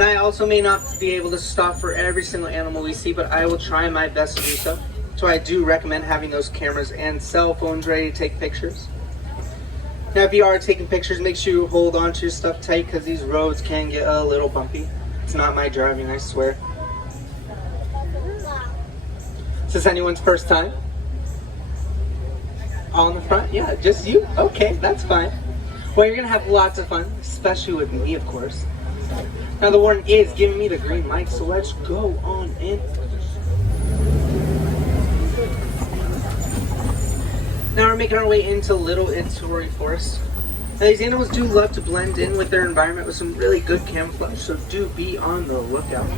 Now, I also may not be able to stop for every single animal we see, but I will try my best to do so. So I do recommend having those cameras and cell phones ready to take pictures. Now, if you are taking pictures, make sure you hold on to your stuff tight because these roads can get a little bumpy. It's not my driving, I swear. Is this anyone's first time? All in the front? Yeah, just you? Okay, that's fine. Well, you're going to have lots of fun, especially with me, of course. Now, the warden is giving me the green light, so let's go on in. Now we're making our way into Little Itzuri Forest. Now, these animals do love to blend in with their environment with some really good camouflage, so do be on the lookout.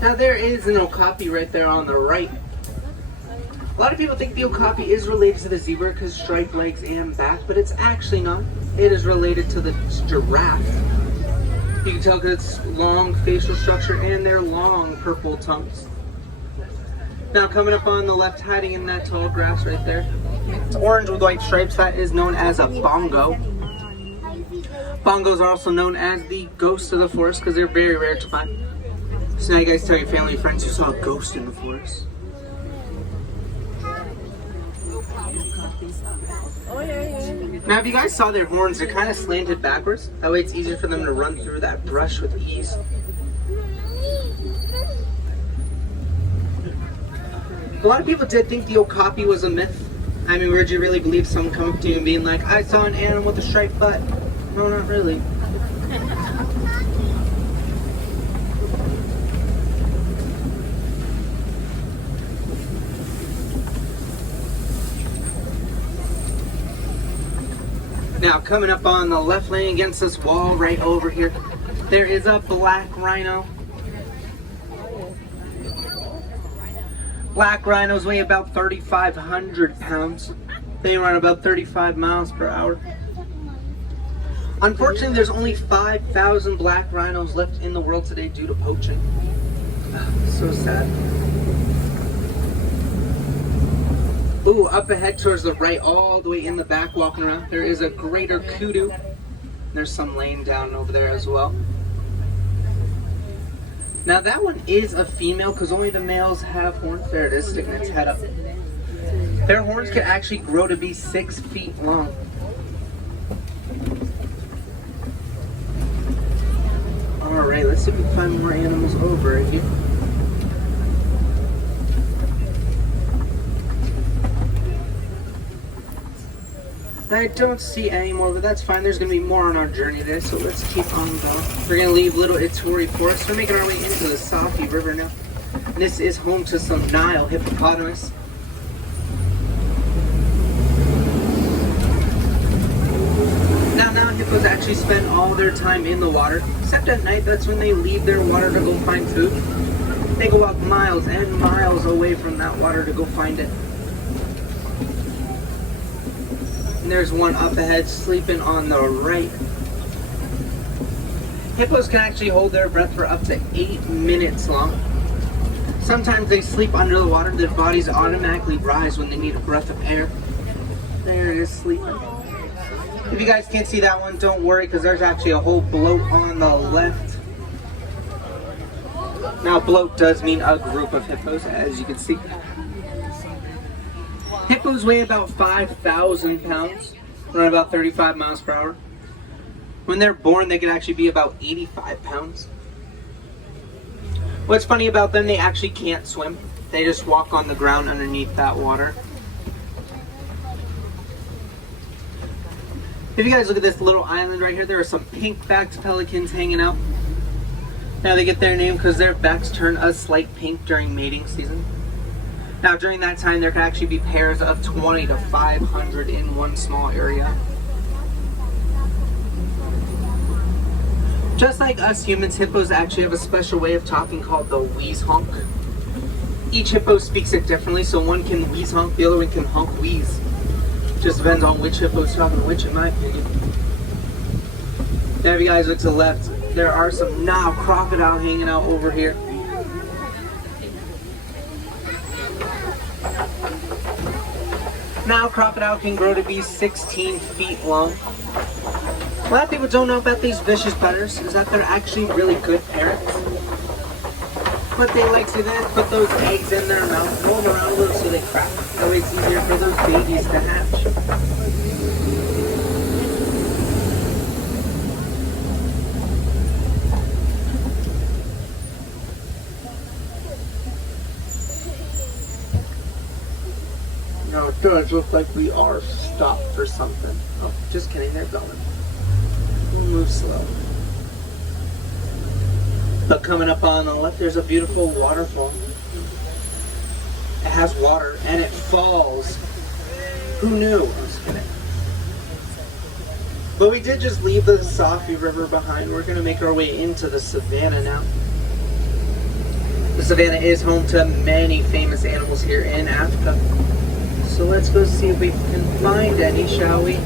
Now there is an okapi right there on the right. A lot of people think the okapi is related to the zebra because striped legs and back, but it's actually not. It is related to the giraffe. You can tell because it's long facial structure and their long purple tongues. Now coming up on the left, hiding in that tall grass right there, it's orange with white stripes. That is known as a bongo. Bongos are also known as the ghost of the forest because they're very rare to find. So now you guys tell your family and friends you saw a ghost in the forest. Now if you guys saw their horns, they're kind of slanted backwards. That way it's easier for them to run through that brush with ease. A lot of people did think the okapi was a myth. I mean, would you really believe someone coming up to you and being like, I saw an animal with a striped butt? No, not really. Now, coming up on the left lane against this wall right over here, there is a black rhino. Black rhinos weigh about 3,500 pounds. They run about 35 miles per hour. Unfortunately, there's only 5,000 black rhinos left in the world today due to poaching. So sad. Ooh, up ahead towards the right, all the way in the back, walking around, there is a greater kudu. There's some laying down over there as well. Now that one is a female because only the males have horns. There it is, sticking its head up. Their horns can actually grow to be 6 feet long. Alright, let's see if we can find more animals over here. I don't see any more, but that's fine. There's going to be more on our journey today, so let's keep on going. We're going to leave Little Itzuri Forest. We're making our way into the Safi River now. And this is home to some Nile hippopotamus. Now hippos actually spend all their time in the water, except at night. That's when they leave their water to go find food. They go walk miles and miles away from that water to go find it. And there's one up ahead sleeping on the right. Hippos can actually hold their breath for up to 8 minutes long. Sometimes they sleep under the water. Their bodies automatically rise when they need a breath of air. There it is, sleeping. If you guys can't see that one, don't worry, because there's actually a whole bloat on the left. Now, bloat does mean a group of hippos, as you can see. Hippos weigh about 5,000 pounds, run about 35 miles per hour. When they're born, they can actually be about 85 pounds. What's funny about them, they actually can't swim. They just walk on the ground underneath that water. If you guys look at this little island right here, there are some pink-backed pelicans hanging out. Now they get their name because their backs turn a slight pink during mating season. Now during that time, there can actually be pairs of 20 to 500 in one small area. Just like us humans, hippos actually have a special way of talking called the wheeze honk. Each hippo speaks it differently, so one can wheeze honk, the other one can honk wheeze. Just depends on which hippo is talking which, in my opinion. Now if you guys look to the left, there are some Nile crocodile hanging out over here. Now Nile crocodile can grow to be 16 feet long. A lot of people don't know about these vicious predators is that they're actually really good parents. What they like to do is put those eggs in their mouth, roll them around a little so they crack. That way it's easier for those babies to hatch. No, it does look like we are stopped for something. Oh, just kidding, they're going. We'll move slow. But coming up on the left, there's a beautiful waterfall. It has water and it falls. Who knew? I was kidding. But we did just leave the Safi River behind. We're going to make our way into the savannah now. The savannah is home to many famous animals here in Africa. So let's go see if we can find any, shall we?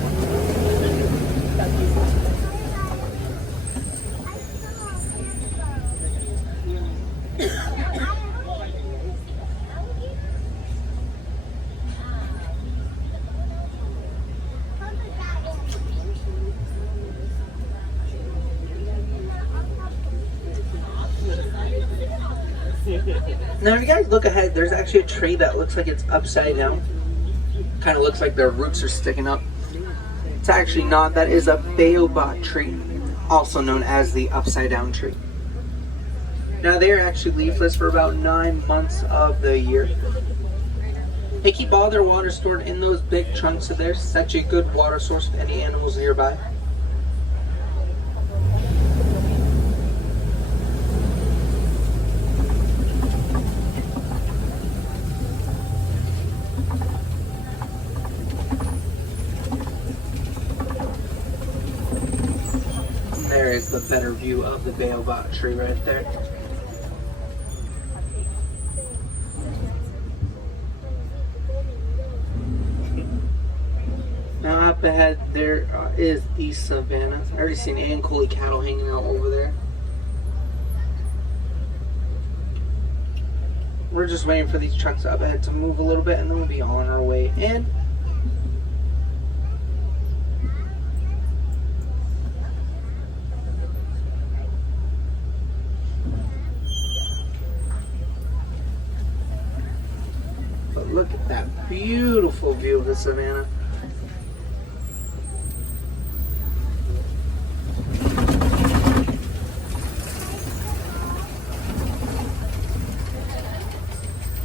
Now if you guys look ahead, there's actually a tree that looks like it's upside down. Kind of looks like their roots are sticking up. It's actually not. That is a baobab tree, also known as the upside down tree. Now they're actually leafless for about 9 months of the year. They keep all their water stored in those big trunks, so they're such a good water source for any animals nearby. There is the better view of the baobab tree right there. Now up ahead there is the savannah. I already seen Ankole cattle hanging out over there. We're just waiting for these trucks up ahead to move a little bit and then we'll be on our way in. Look at that beautiful view of the savannah.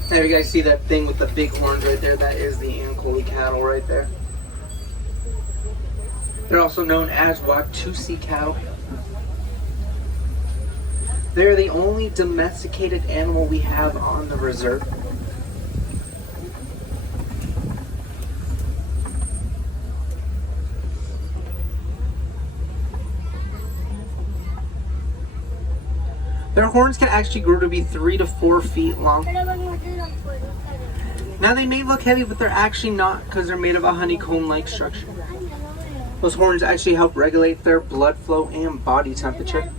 There you guys see that thing with the big horns right there? That is the Ankole cattle right there. They're also known as Watusi cattle. They're the only domesticated animal we have on the reserve. Their horns can actually grow to be 3 to 4 feet long. Now they may look heavy, but they're actually not because they're made of a honeycomb-like structure. Those horns actually help regulate their blood flow and body temperature.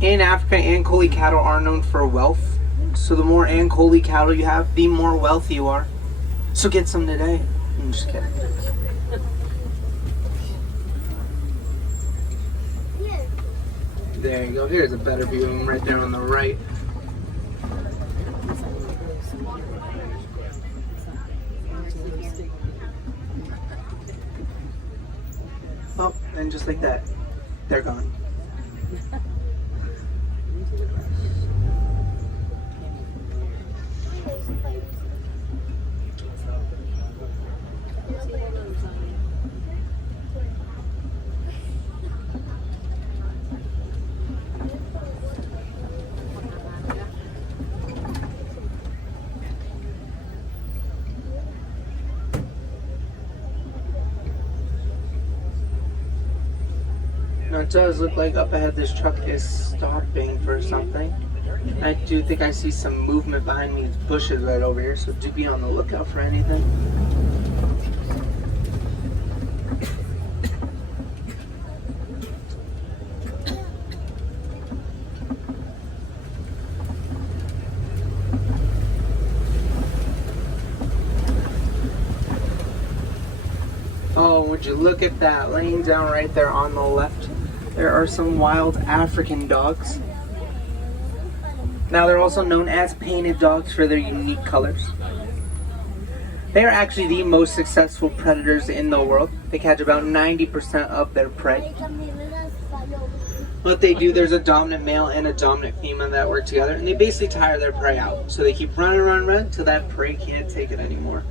In Africa, Ankole cattle are known for wealth. So the more Ankole cattle you have, the more wealthy you are. So get some today. I'm just kidding. There you go. Here's a better view of them right there on the right. Oh, and just like that, they're gone. Now it does look like up ahead this truck is stopping for something. I do think I see some movement behind these bushes right over here, so do be on the lookout for anything. Oh, would you look at that, laying down right there on the left. There are some wild African dogs. Now they're also known as painted dogs for their unique colors. They are actually the most successful predators in the world. They catch about 90% of their prey. What they do, there's a dominant male and a dominant female that work together, and they basically tire their prey out. So they keep running until that prey can't take it anymore.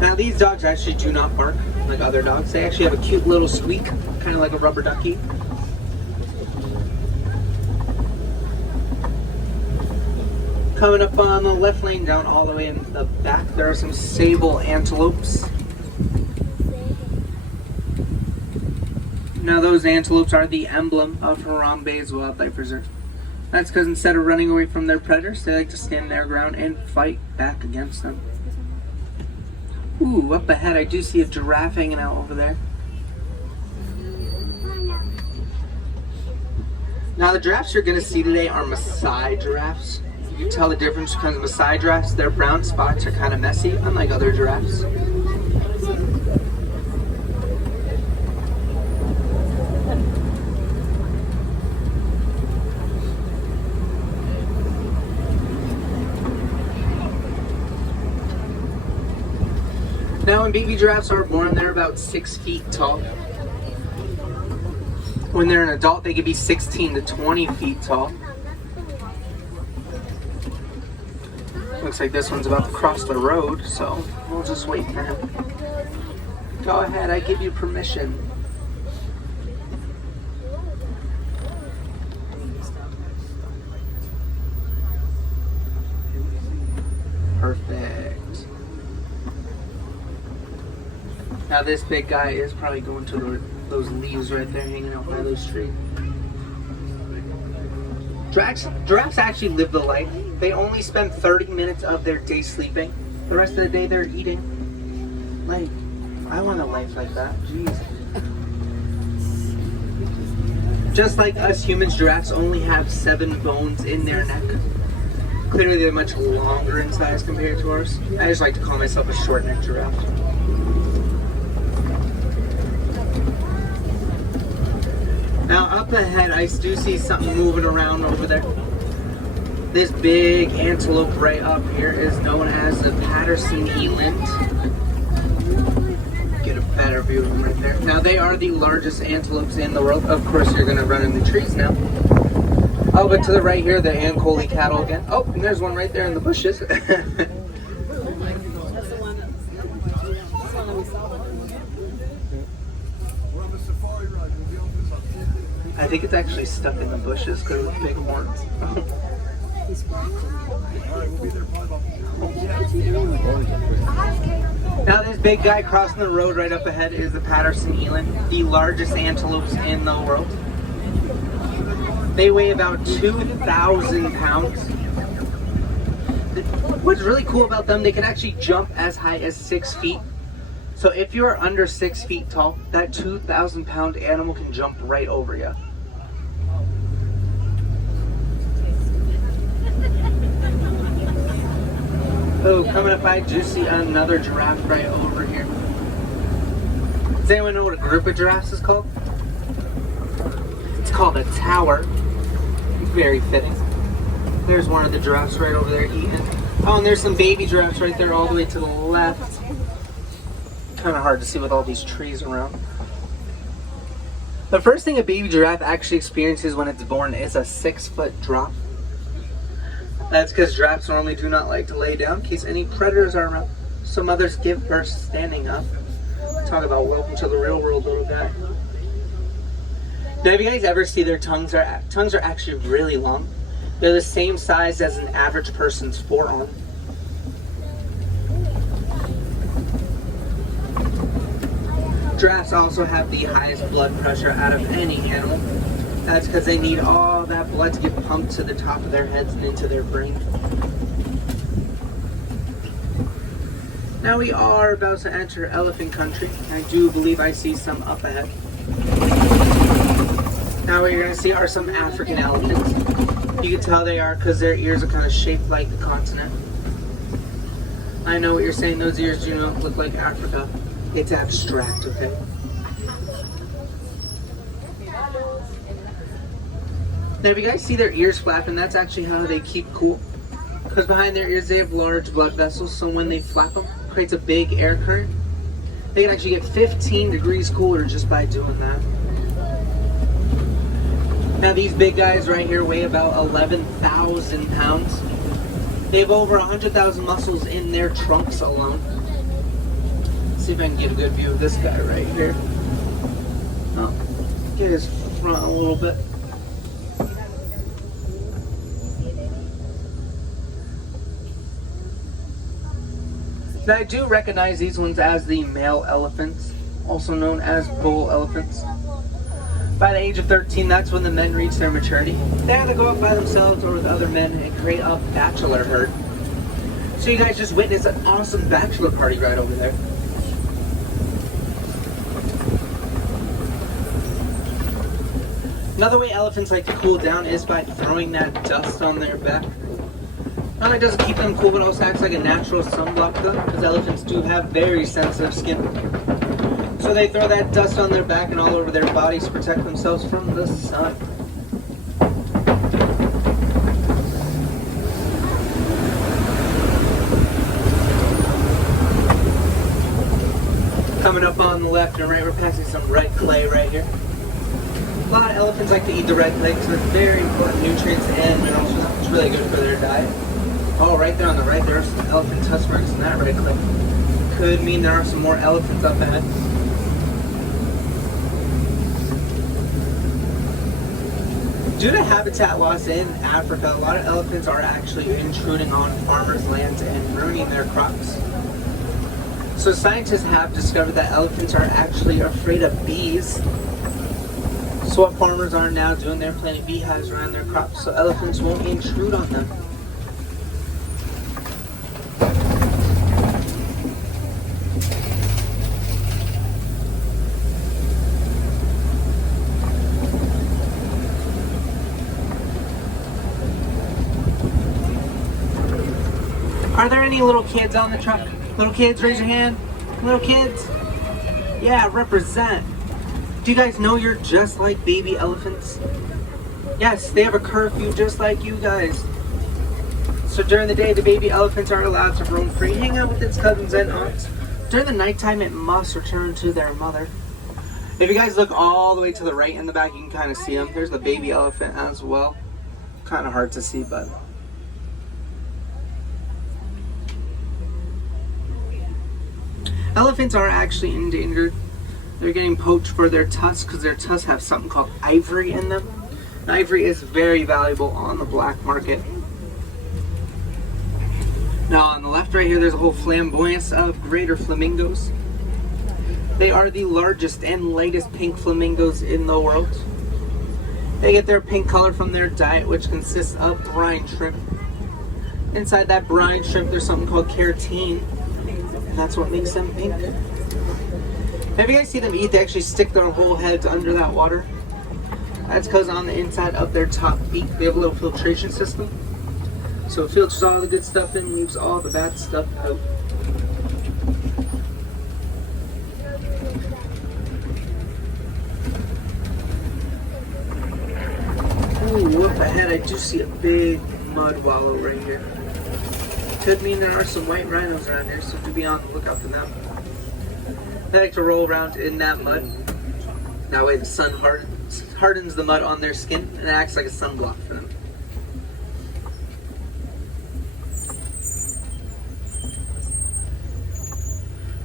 Now these dogs actually do not bark like other dogs. They actually have a cute little squeak, kind of like a rubber ducky. Coming up on the left lane, down all the way in the back, there are some sable antelopes. Now those antelopes are the emblem of Harambe's Wildlife Reserve. That's because instead of running away from their predators, they like to stand their ground and fight back against them. Ooh, up ahead I do see a giraffe hanging out over there. Now the giraffes you're going to see today are Maasai giraffes. You can tell the difference because Maasai giraffes, their brown spots are kind of messy, unlike other giraffes. Now when baby giraffes are born, they're about 6 feet tall. When they're an adult, they could be 16 to 20 feet tall. Looks like this one's about to cross the road, so we'll just wait for him. Go ahead, I give you permission. Perfect. Now this big guy is probably going to those leaves right there hanging out by those trees. Giraffes actually live the life. They only spend 30 minutes of their day sleeping. The rest of the day they're eating. Like, I want a life like that. Jeez. Just like us humans, giraffes only have 7 bones in their neck. Clearly they're much longer in size compared to ours. I just like to call myself a short-necked giraffe. Now up ahead, I do see something moving around over there. This big antelope right up here is known as the Patterson eland. Get a better view of them right there. Now they are the largest antelopes in the world. Of course, you're going to run in the trees now. Oh, but to the right here, the Ankole cattle again. Oh, and there's one right there in the bushes. I think it's actually stuck in the bushes because of the big horns. Now this big guy crossing the road right up ahead is the Patterson eland, the largest antelopes in the world. They weigh about 2,000 pounds. What's really cool about them, they can actually jump as high as 6 feet. So if you're under 6 feet tall, that 2,000 pound animal can jump right over you. Oh, coming up, I do see another giraffe right over here. Does anyone know what a group of giraffes is called? It's called a tower. Very fitting. There's one of the giraffes right over there eating. Oh, and there's some baby giraffes right there all the way to the left. Kind of hard to see with all these trees around. The first thing a baby giraffe actually experiences when it's born is a 6-foot drop. That's because giraffes normally do not like to lay down in case any predators are around. So mothers give birth standing up. Talk about welcome to the real world, little guy. Now, have you guys ever see their tongues are actually really long? They're the same size as an average person's forearm. Giraffes also have the highest blood pressure out of any animal. That's because they need all that blood to get pumped to the top of their heads and into their brain. Now we are about to enter elephant country. I do believe I see some up ahead. Now what you're going to see are some African elephants. You can tell they are because their ears are kind of shaped like the continent. I know what you're saying. Those ears do not look like Africa. It's abstract, okay? Now, if you guys see their ears flapping, that's actually how they keep cool. Because behind their ears, they have large blood vessels, so when they flap them, it creates a big air current. They can actually get 15 degrees cooler just by doing that. Now, these big guys right here weigh about 11,000 pounds. They have over 100,000 muscles in their trunks alone. Let's see if I can get a good view of this guy right here. Oh, get his front a little bit. Now, I do recognize these ones as the male elephants, also known as bull elephants. By the age of 13, that's when the men reach their maturity. They either go out by themselves or with other men and create a bachelor herd. So you guys just witnessed an awesome bachelor party right over there. Another way elephants like to cool down is by throwing that dust on their back. Not only does it keep them cool, but also acts like a natural sunblock though, because elephants do have very sensitive skin. So they throw that dust on their back and all over their bodies to protect themselves from the sun. Coming up on the left and right, we're passing some red clay right here. A lot of elephants like to eat the red clay because it's very important nutrients and minerals. It's really good for their diet. Oh, right there on the right, there are some elephant tusk marks in that red clay. Could mean there are some more elephants up ahead. Due to habitat loss in Africa, a lot of elephants are actually intruding on farmers' lands and ruining their crops. So scientists have discovered that elephants are actually afraid of bees. So what farmers are now doing, they're planting beehives around their crops so elephants won't intrude on them. Are there any little kids on the truck? Little kids, raise your hand. Little kids? Yeah, represent. Do you guys know you're just like baby elephants? Yes, they have a curfew just like you guys. So during the day, the baby elephants are allowed to roam free, hang out with its cousins and aunts. During the nighttime, it must return to their mother. If you guys look all the way to the right in the back, you can kind of see them. There's the baby elephant as well. Kind of hard to see, but... Elephants are actually endangered. They're getting poached for their tusks because their tusks have something called ivory in them. And ivory is very valuable on the black market. Now on the left right here, there's a whole flamboyance of greater flamingos. They are the largest and lightest pink flamingos in the world. They get their pink color from their diet, which consists of brine shrimp. Inside that brine shrimp, there's something called keratin. And that's what makes them pink. Have you guys seen them eat? They actually stick their whole heads under that water. That's because on the inside of their top beak, they have a little filtration system. So it filters all the good stuff in and leaves all the bad stuff out. Ooh, up ahead I do see a big mud wallow right here. Could mean there are some white rhinos around here, so do be on the lookout for them. They like to roll around in that mud. That way the sun hardens the mud on their skin and it acts like a sunblock for them.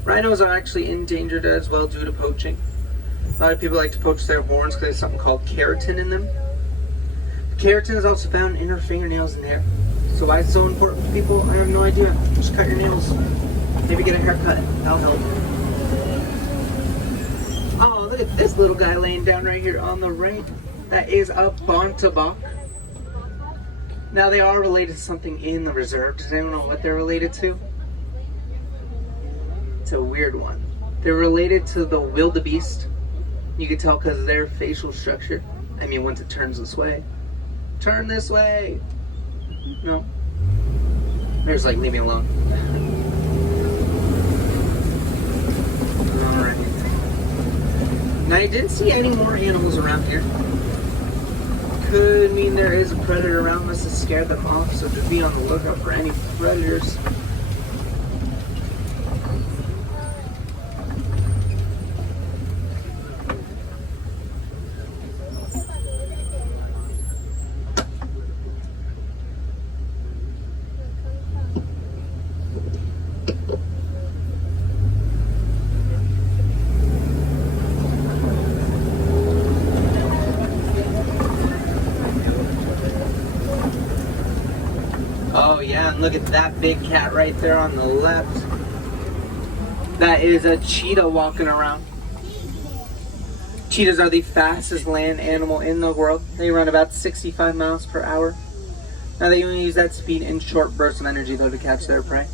Rhinos are actually endangered as well due to poaching. A lot of people like to poach their horns because there's something called keratin in them. Keratin is also found in our fingernails and hair. So why it's so important for people, I have no idea. Just cut your nails. Maybe get a haircut. That'll help. Oh, look at this little guy laying down right here on the right. That is a bontebok. Now they are related to something in the reserve. Does anyone know what they're related to? It's a weird one. They're related to the wildebeest. You can tell because of their facial structure. I mean, once it turns this way. Turn this way! No. They're just like, leave me alone. Now I didn't see any more animals around here. Could mean there is a predator around. Must have scared them off, so just be on the lookout for any predators. Oh yeah, and look at that big cat right there on the left. That is a cheetah walking around. Cheetahs are the fastest land animal in the world. They run about 65 miles per hour. Now they only use that speed in short bursts of energy though to catch their prey.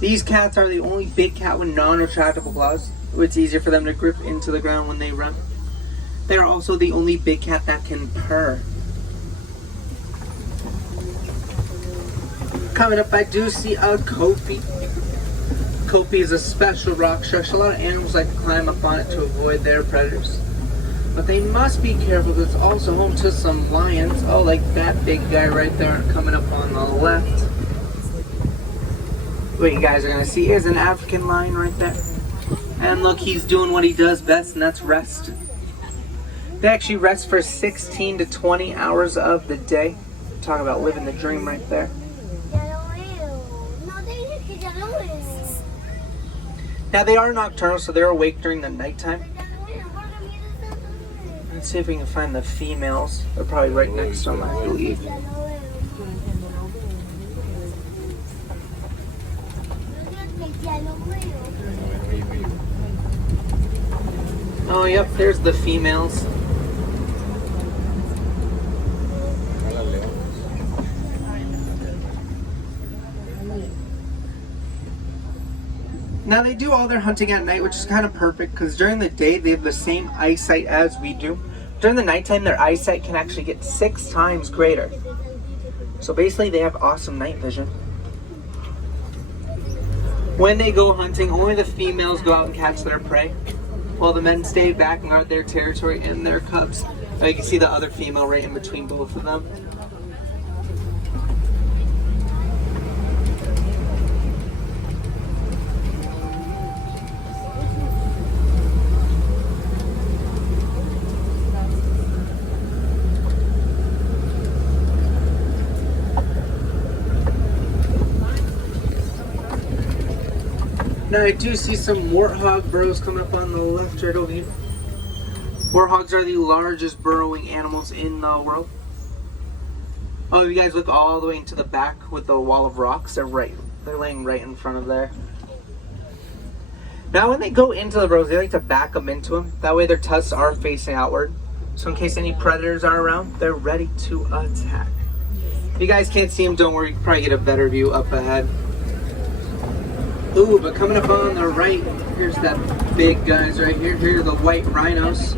These cats are the only big cat with non-retractable claws, so it's easier for them to grip into the ground when they run. They are also the only big cat that can purr. Coming up, I do see a kopi. Kopi is a special rock structure. A lot of animals like to climb up on it to avoid their predators. But they must be careful because it's also home to some lions. Oh, like that big guy right there coming up on the left. What you guys are going to see is an African lion right there. And look, he's doing what he does best, and that's rest. They actually rest for 16 to 20 hours of the day. Talk about living the dream right there. Now they are nocturnal, so they're awake during the nighttime. Let's see if we can find the females. They're probably right next to them, I believe. Oh, yep, there's the females. Now they do all their hunting at night, which is kind of perfect because during the day they have the same eyesight as we do. During the nighttime their eyesight can actually get 6 times greater. So basically they have awesome night vision. When they go hunting, only the females go out and catch their prey, while the men stay back and guard their territory and their cubs. Now you can see the other female right in between both of them. Now I do see some warthog burrows coming up on the left right over here. Warthogs are the largest burrowing animals in the world. Oh, if you guys look all the way into the back with the wall of rocks, they're laying right in front of there. Now when they go into the burrows, they like to back them into them. That way their tusks are facing outward. So in case any predators are around, they're ready to attack. If you guys can't see them, don't worry, you can probably get a better view up ahead. Ooh, but coming up on the right, here's that big guys right here. Here are the white rhinos.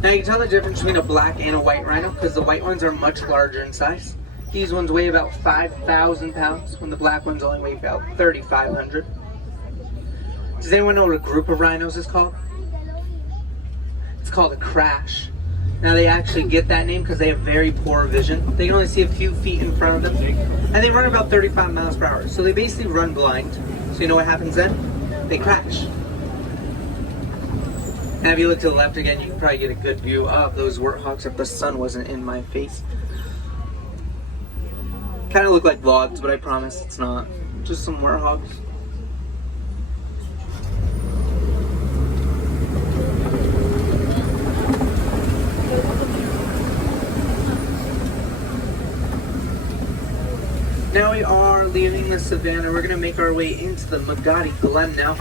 Now you can tell the difference between a black and a white rhino because the white ones are much larger in size. These ones weigh about 5,000 pounds, when the black ones only weigh about 3,500. Does anyone know what a group of rhinos is called? It's called a crash. Now they actually get that name because they have very poor vision. They can only see a few feet in front of them. And they run about 35 miles per hour. So they basically run blind. So you know what happens then? They crash. And if you look to the left again, you can probably get a good view of those warthogs if the sun wasn't in my face. Kind of look like vlogs, but I promise it's not. Just some warthogs. Now we are leaving the savannah. We're going to make our way into the Magadi Glen now.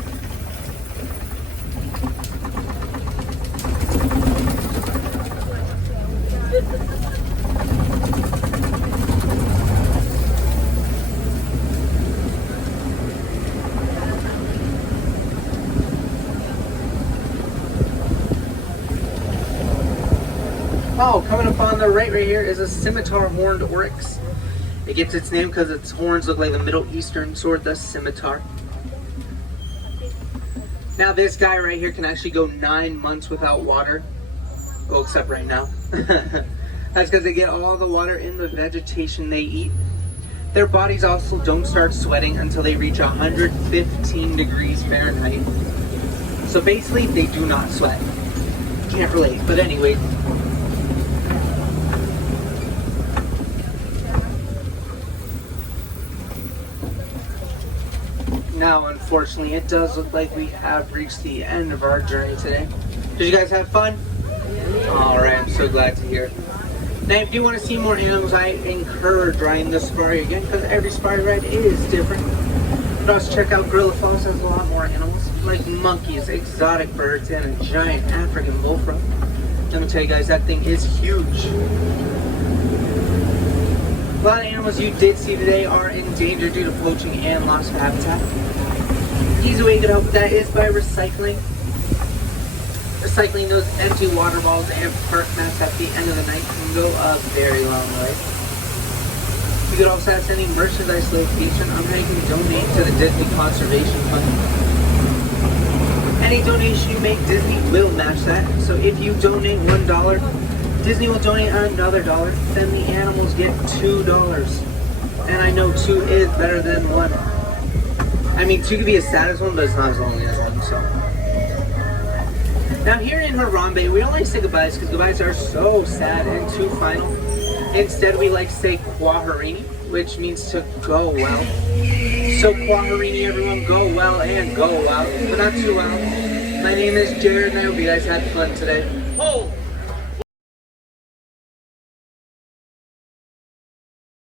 Oh, coming up on the right here is a scimitar horned oryx. It gets its name because its horns look like the Middle Eastern sword, the scimitar. Now this guy right here can actually go 9 months without water. Well, except right now. That's because they get all the water in the vegetation they eat. Their bodies also don't start sweating until they reach 115 degrees Fahrenheit. So basically, they do not sweat. Can't relate, but anyway. Now, unfortunately, it does look like we have reached the end of our journey today. Did you guys have fun? Alright, I'm so glad to hear. Now, if you want to see more animals, I encourage riding the safari again, because every safari ride is different. But also check out Gorilla Falls, has a lot more animals, like monkeys, exotic birds, and a giant African bullfrog. Let me tell you guys, that thing is huge. A lot of animals you did see today are in danger due to poaching and loss of habitat. Easy way you can help with that is by recycling. Recycling those empty water bottles and park mats at the end of the night can go a very long way. You could also have any merchandise location on how you can donate to the Disney Conservation Fund. Any donation you make, Disney will match that. So if you donate $1, Disney will donate another $1, then the animals get $2. And I know 2 is better than 1. I mean, 2 could be as sad as 1, but it's not as lonely as 1, so. Now here in Harambe, we don't like to say goodbyes because goodbyes are so sad and too final. Instead, we like to say Kwaherini, which means to go well. So Kwaherini, everyone, go well and go out, but not too well. My name is Jared, and I hope you guys had fun today. Ho!